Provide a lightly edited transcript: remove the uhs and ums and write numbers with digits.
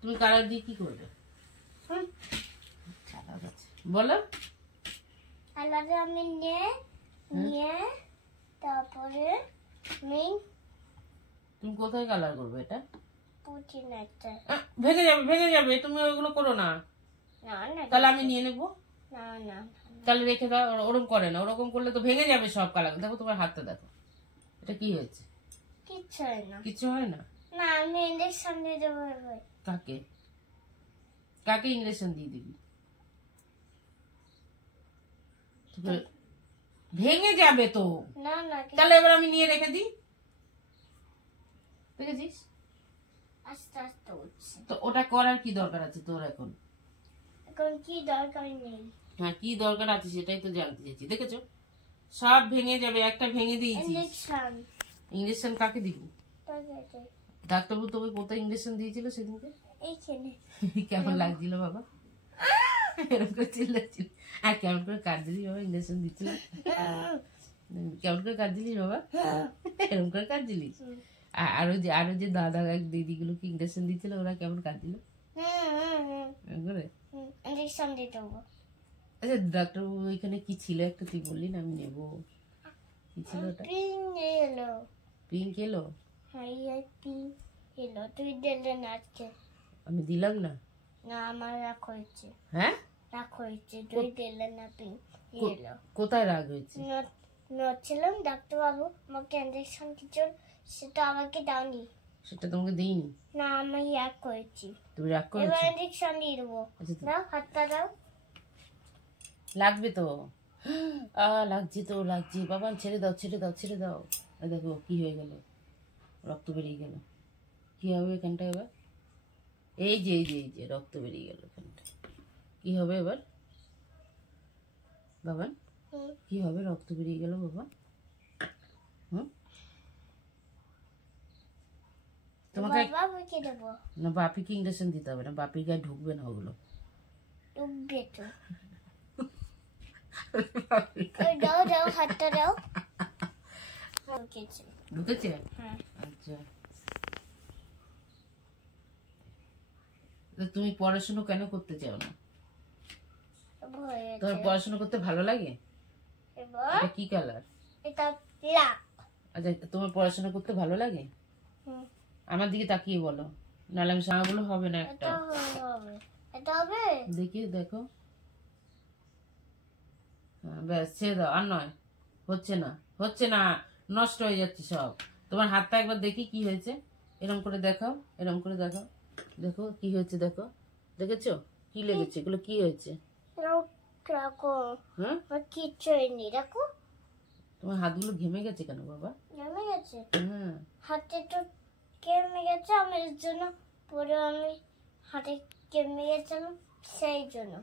তুমি কালার দিয়ে কি করবে? বলো। কালারে আমি নিয়ে তারপরে তুমি কোথায় কালার করবে এটা? ভেঙে যাবে তুমি ওগুলো করো না। তাহলে আমি নিয়ে নেবো। না তাহলে রেখে দাও। ওরকম করে না, ওরকম করলে তো ভেঙে যাবে সব কালার। দেখো তোমার হাতটা দেখো, এটা কি হয়েছে? কিচ্ছু হয় না। না আমি ইঞ্জেকশন দিয়ে দেবো। কাকে কাকে ইঞ্জেকশন দিয়ে দিবি? ভেঙে যাবে তো। না তাহলে এবার আমি নিয়ে রেখে দিই। দেখেছিস আস্তে আস্তে উঠছে। তো ওটা করার কি দরকার আছে তোর? এখন কি দরকার নেই। হ্যাঁ, কি দরকার আছে সেটাই তো জানতে চাইছি। দেখেছো সব ভেঙে যাবে। একটা ভেঙে দিয়েছি। ইঞ্জেকশন কাকে দিবি? ডাক্তারবাবু তোকে কোথায় ইঞ্জেকশন দিয়েছিল সেদিনকে? এইখানে। কেমন লাগছিল বাবা? এরকম করে চিল্লাচ্ছিল। আর কেমন করে কাজ দিলি বাবা? ইঞ্জেকশন দিচ্ছিল কেমন করে কাজ দিলিস বাবা? এরকম করে কাজ দিলিস? আরো যে দাদা দিদিগুলো কি ইঞ্জেকশন দিচ্ছিল, ওরা কেমন কাজ দিল? আচ্ছা ডাক্তারবাবু এখানে কি ছিল একটা তুই বললি না, আমি নেবো। কি ছিল ওটা? পিঙ্ক এলো। তুই দিলে না আজকে? আমি দিলাম না। না আমার রাগ হয়েছে। হ্যাঁ রাগ হয়েছে, তুই দিলে না পিঙ্ক এলো। কোথায় রাগ হয়েছে? নড়ছিলাম, ডাক্তারবাবু আমাকে ইঞ্জেকশন দিচ্ছিল, সেটা আমাকে দাওনি। সেটা তোমাকে দিইনি। না আমি রাগ করেছি। তুমি রাগ করেছো? এবার ইঞ্জেকশন দিয়ে দেবো। দাও হাতটা দাও। লাগবে তো। লাগছে তো, লাগছে। বাবা ছেড়ে দাও, ছেড়ে দাও, ছেড়ে দাও। দেখো কি হয়ে গেল, রক্ত বেরিয়ে গেল। কি হবে এখানটা এবার? এই যে রক্ত বেরিয়ে গেল এখানটা। কি হবে এবার বাবা? কি হবে? রক্ত বেরিয়ে গেল বাবা। তোমাকে না, বাপিকে ইঞ্জেকশন দিতে হবে না। বাপির গায়ে ঢুকবে না ওগুলো। ঢুকবে তো। দাও দাও হাতটা দাও। ঢুকেছে? হ্যাঁ। আচ্ছা তুমি পড়াশোনা কেন করতে চাও না? তোমার পড়াশোনা করতে ভালো লাগে? এটা কি কালার? এটা ব্ল্যাক। আচ্ছা তোমার পড়াশোনা করতে ভালো লাগে? আমার দিকে তাকিয়ে বলো, নাহলে আমি সামাগুলো হবে না একটা। এটা হবে। দেখি দেখো। ব্যাস ছেড়ে দাও। আর নয়, হচ্ছে না, নষ্ট হয়ে যাচ্ছে সব। তোমার হাতটা একবার দেখি কি হয়েছে। এরকম করে দেখাও, এরকম করে দেখাও। দেখো কি হয়েছে, দেখো। দেখেছো কি লেগেছে? এগুলো কি হয়েছে? হ্যাঁ কিচ্ছু হয়নি। দেখো তোমার হাতগুলো ঘেমে গেছে কেন বাবা? ঘেমে গেছে? হ্যাঁ হাতে তো ঘেমে গেছে আমার জন্য। পরে আমি হাতে ঘেমে গেছিলাম সেই জন্য।